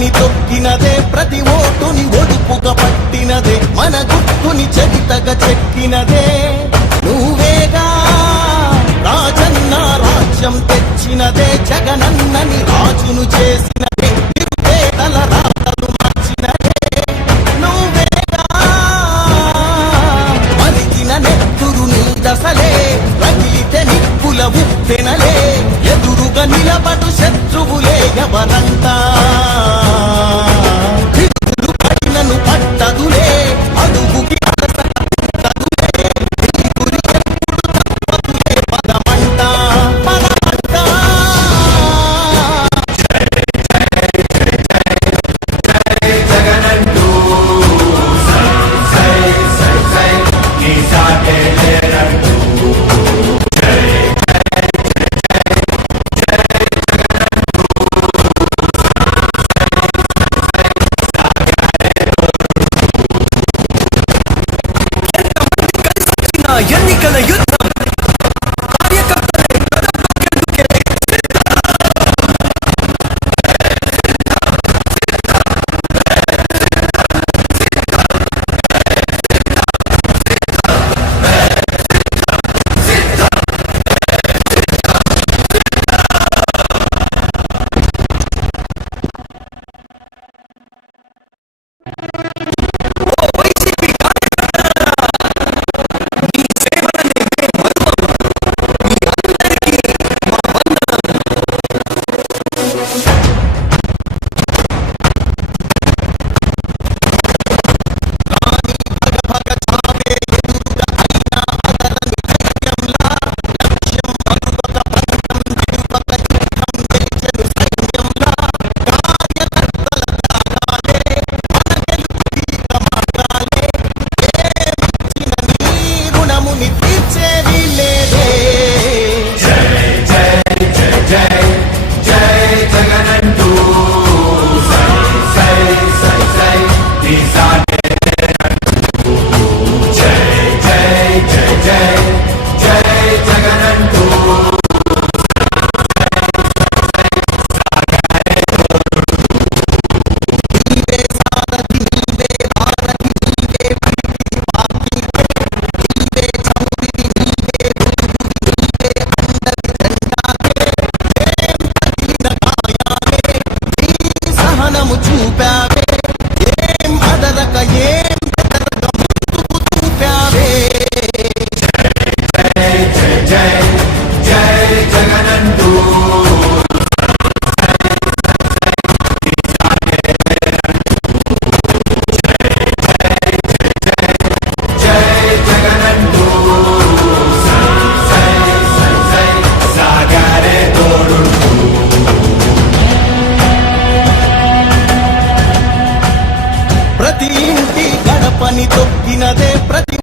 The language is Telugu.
గడపని తొక్కినదే, ప్రతి ఓటుని ఒడుపుగా పట్టినదే, మన గుర్తుని చరితగా చెక్కినదే నువ్వేగా. రాజన్న రాజ్యం తెచ్చినదే, జగనన్నని రాజును చేసినదే, నిరుపేదల రాతలు మార్చినదే నువ్వేగా. మరిగిన నెత్తురు నీ దశలే, రగిలితే నిప్పుల ఉప్పెనలే, ఎదురుగా నిలబడు శత్రువులే ఎవరంతా. విడుదలు పడినను పట్టదులే, అడుగుకి అలసట పుట్టదులే, నీ గురి ఎప్పుడు తప్పదులే, పదమంట పదమంట. జై జగనంటూ సై సై సై నీ సాటే లేరంటూ. ఎన్నికల యుద్ధం కార్యకర్తలే ప్రజల్లోకెందుకే వైసీపీ మీ సేవలనే మరువము. మీ అందరికీ మా వందనం. రాణి భగ భగ చావే ఎదురుగా అయినా అదలని ధైర్యంలా, లక్ష్యం మరువక పంతం విడువక యుద్ధం గెలిచెను సైన్యంలా. కార్యకర్తల త్యాగాలే మన గెలుపు గీత మార్గాలే, ఏమిచ్చిన నీ రుణముని తీర్చేది లేదే. జై జై జై జై జై జగనంటూ సై సై సై సై నీ సాటే లేరంటూ. జై జై జై జై జై జగనంటూ నీవే సారథి నీవే వారధి నీవే పిడికిలి బాకీవే, నీవే చౌరివి నీవే వెలుగువి నీవే అండవి జెండాకే. ఏం తగిలిన గాయాలే నీ సహనము చూపావే, ఏం అదరక ఏం బెదరక ముందుకు చూపావే. జై జై జై జై జగనంటూ జై జగనంటూ సై సై సై సై సాగారే తోడుంటూ. ప్రతి ఇంటి గడపని తొక్కినదే, ప్రతి